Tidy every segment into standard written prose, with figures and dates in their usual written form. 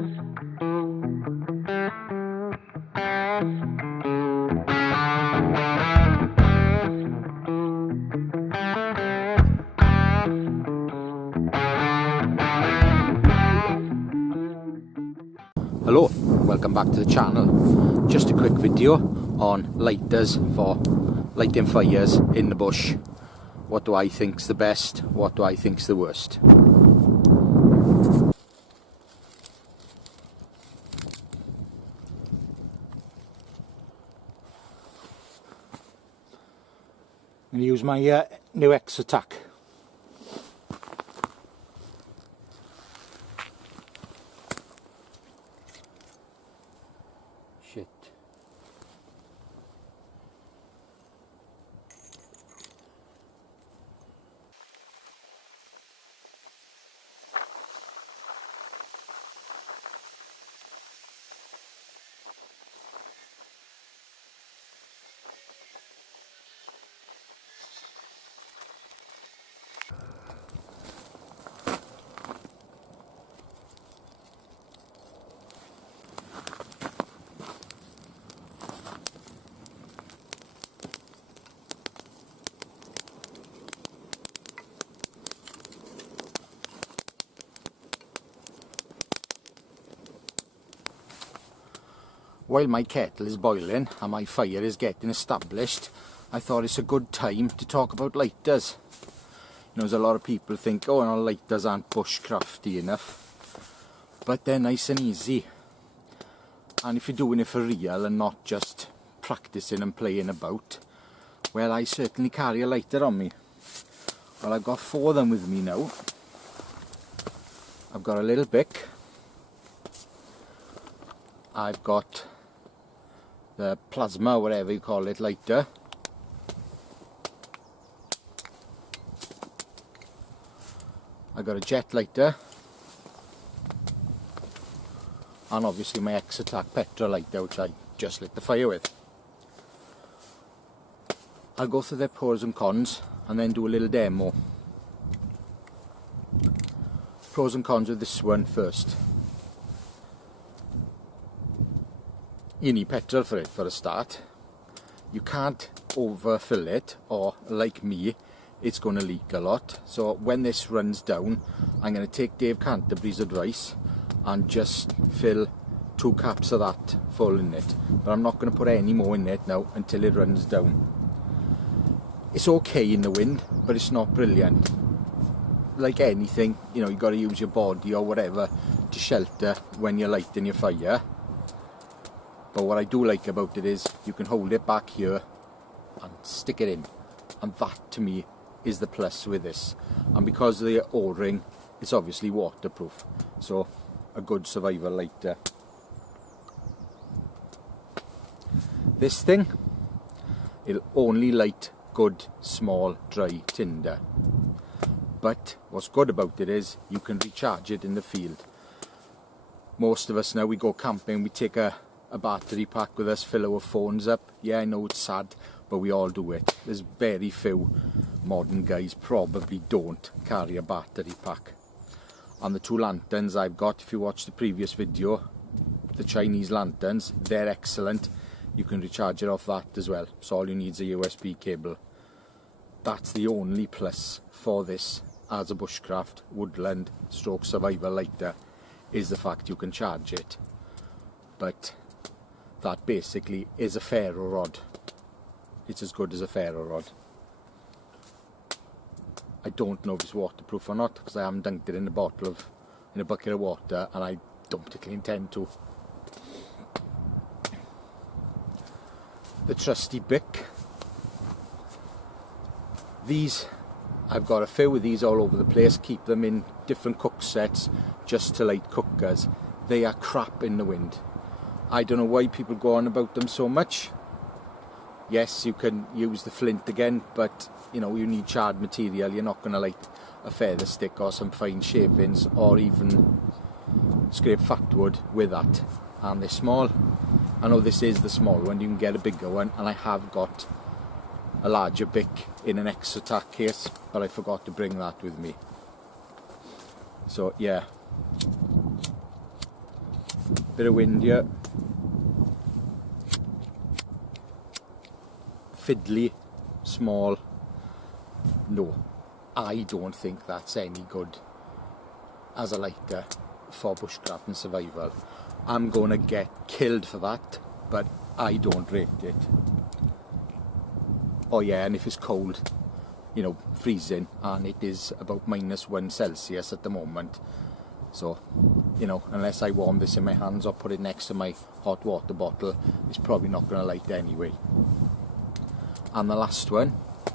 Hello, welcome back to the channel. Just a quick video on lighters for lighting fires in the bush. What do I think's the best? What do I think's the worst? I'm going to use my new X-Attack. Shit. While my kettle is boiling and my fire is getting established, I thought it's a good time to talk about lighters. You know, as a lot of people think, oh no, lighters aren't bushcrafty enough. But they're nice and easy. And if you're doing it for real and not just practicing and playing about, well, I certainly carry a lighter on me. Well, I've got 4 of them with me now. I've got a little Bic. I've got the plasma, whatever you call it, lighter. I got a jet lighter, and obviously my X-Attack petrol lighter, which I just lit the fire with. I'll go through their pros and cons and then do a little demo. Pros and cons with this one first. You need petrol for it for a start. You can't overfill it, or like me, it's going to leak a lot. So when this runs down, I'm going to take Dave Canterbury's advice and just fill 2 caps of that full in it. But I'm not going to put any more in it now until it runs down. It's okay in the wind, but it's not brilliant. Like anything, you know, you've got to use your body or whatever to shelter when you're lighting your fire. But what I do like about it is you can hold it back here and stick it in, and that to me is the plus with this. And because of the O-ring, it's obviously waterproof, so a good survival lighter. This thing, it'll only light good small dry tinder, but what's good about it is you can recharge it in the field. Most of us now, we go camping, we take a battery pack with us, fill our phones up. Yeah, I know it's sad, but we all do it. There's very few modern guys probably don't carry a battery pack. And the 2 lanterns I've got, if you watch the previous video, the Chinese lanterns, they're excellent. You can recharge it off that as well, so all you need is a USB cable. That's the only plus for this as a bushcraft woodland stroke survival lighter, is the fact you can charge it. But that basically is a ferro rod. It's as good as a ferro rod. I don't know if it's waterproof or not, because I haven't dunked it in a bucket of water, and I don't particularly intend to. The trusty Bic. These, I've got a few of these all over the place. Keep them in different cook sets just to light cookers. They are crap in the wind. I don't know why people go on about them so much. Yes, you can use the flint again, but you know, you need charred material. You're not going to light a feather stick or some fine shavings or even scrape fat wood with that. And they're small. I know this is the small one, you can get a bigger one, and I have got a larger Bic in an X-Attack case, but I forgot to bring that with me. So yeah, Bit of wind here. Fiddly, small. No, I don't think that's any good as a lighter for bushcraft and survival. I'm gonna get killed for that, but I don't rate it. Oh yeah, and if it's cold, you know, freezing, and it is about -1 Celsius at the moment, so, you know, unless I warm this in my hands or put it next to my hot water bottle, it's probably not gonna light anyway. And the last one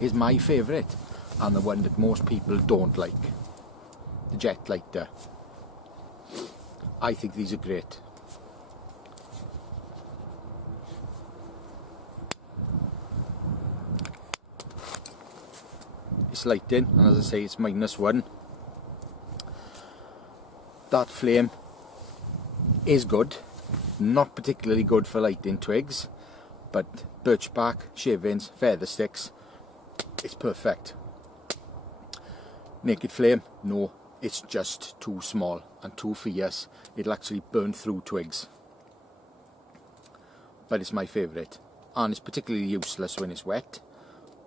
is my favourite, and the one that most people don't like, the jet lighter. I think these are great. It's lighting, and as I say, it's -1. That flame is good, not particularly good for lighting twigs, but birch bark, shavings, feather sticks, it's perfect. Naked flame, no, it's just too small and too fierce. It'll actually burn through twigs. But it's my favourite, and it's particularly useless when it's wet.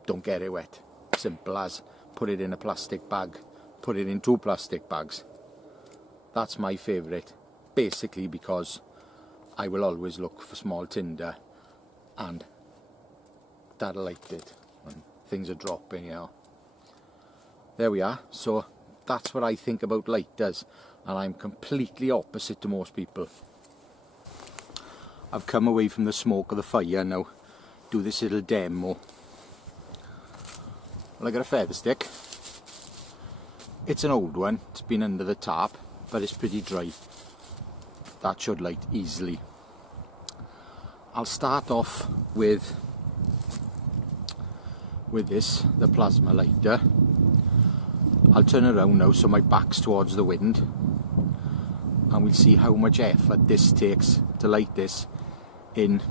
Don't get it wet. Simple as put it in a plastic bag, put it in 2 plastic bags. That's my favourite, basically because I will always look for small tinder and that'll light it when things are dropping, you know. There we are. So that's what I think about lighters, and I'm completely opposite to most people. I've come away from the smoke of the fire now, do this little demo. Well, I got a feather stick. It's an old one, it's been under the tarp, but it's pretty dry. That should light easily. I'll start off with this, the plasma lighter. I'll turn around now so my back's towards the wind, and we'll see how much effort this takes to light this in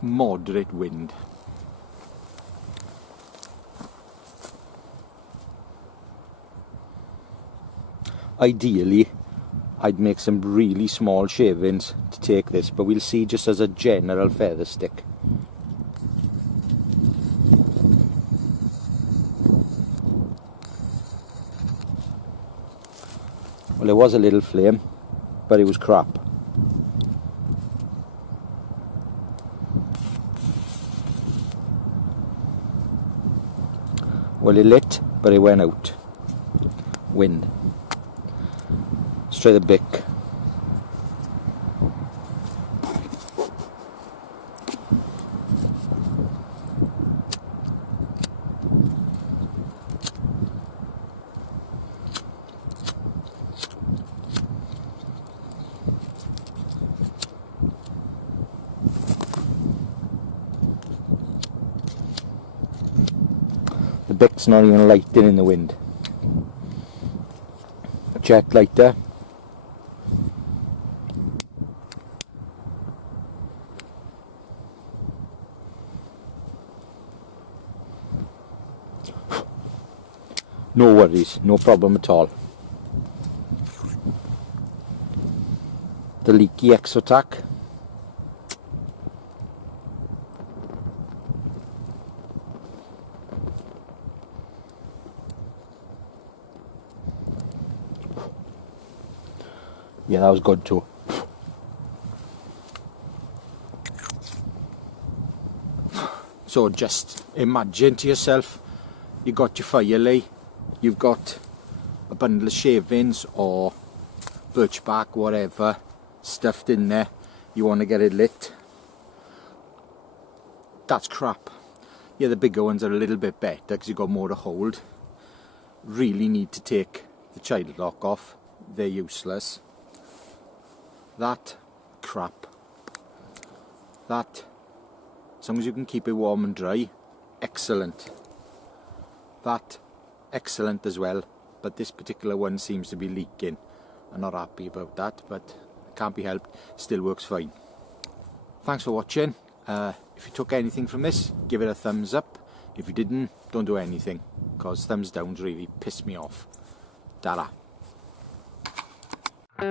moderate wind. Ideally, I'd make some really small shavings to take this, but we'll see just as a general feather stick. Well, it was a little flame, but it was crap. Well, it lit, but it went out. Wind. Let's try the Bic. The Bic's not even lighting in the wind. A jet lighter. No worries, no problem at all. The leaky Exotac. Yeah, that was good too. So just imagine to yourself, you got your fire lay, you've got a bundle of shavings or birch bark, whatever, stuffed in there, you want to get it lit. That's crap. Yeah, the bigger ones are a little bit better because you've got more to hold. Really need to take the child lock off, they're useless. That, crap. That, as long as you can keep it warm and dry, excellent. That, excellent as well, but this particular one seems to be leaking. I'm not happy about that, but it can't be helped, still works fine. Thanks for watching. If you took anything from this, give it a thumbs up. If you didn't, don't do anything, because thumbs downs really piss me off. Ta-ra. I've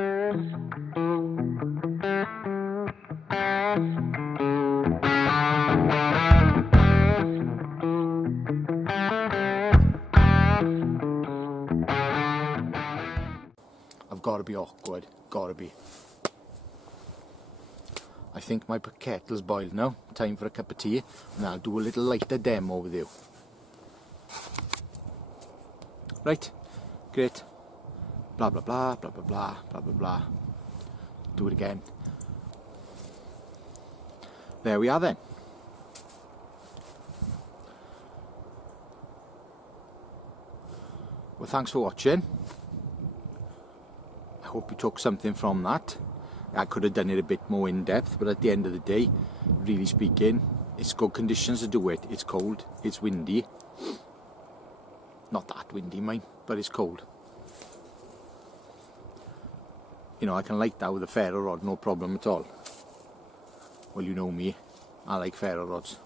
got to be awkward, got to be. I think my kettle's boiled now. Time for a cup of tea, and I'll do a little lighter demo with you. Right, great. Blah blah blah, blah blah blah, blah blah blah. Do it again. There we are then. Well, thanks for watching. I hope you took something from that. I could have done it a bit more in depth, but at the end of the day, really speaking, it's good conditions to do it. It's cold, it's windy. Not that windy, mind, but it's cold. You know, I can light that with a ferro rod, no problem at all. Well, you know me, I like ferro rods.